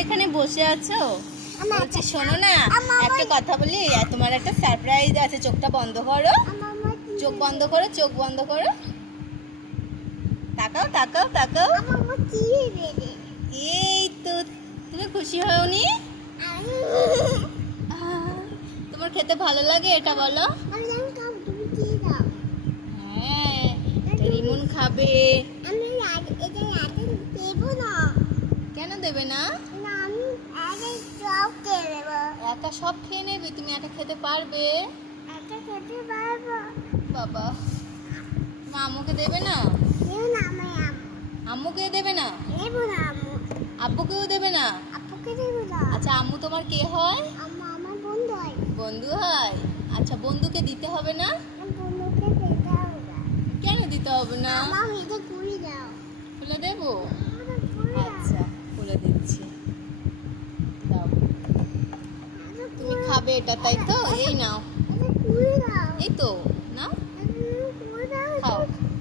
এখানে বসে আছো? বলছি শোনো না একটা কথা বলি তোমার একটা সারপ্রাইজ আছে চোখটা বন্ধ করো। চোখ বন্ধ করো চোখ বন্ধ করো। তাকাও তাকাও তাকাও। এই তো তুমি খুশি হওনি? তোমার খেতে ভালো লাগে এটা বলো? হ্যাঁ রিমন খাবে। আমি রাত দেবো না। কেন দেবে না না আমি আগে সব খেয়ে দেবো একা সব খেয়ে নেবে তুমি একা খেতে পারবে। একটা খেতে পারব। বাবা মা আম্মুকে দেবে না? আম্মুকে দেবে না? আব্বুকেও দেবে না? আপুকে দেবো না। আচ্ছা আম্মু তোমার কে হয়? আম্মু আমার বন্ধু হয়। বন্ধু হয়? আচ্ছা বন্ধুকে দিতে হবে না? আমার বন্ধুকে খেতে হবে। না কেন দিতে হবে না? খাবে এটা তাই তো? এই নাও।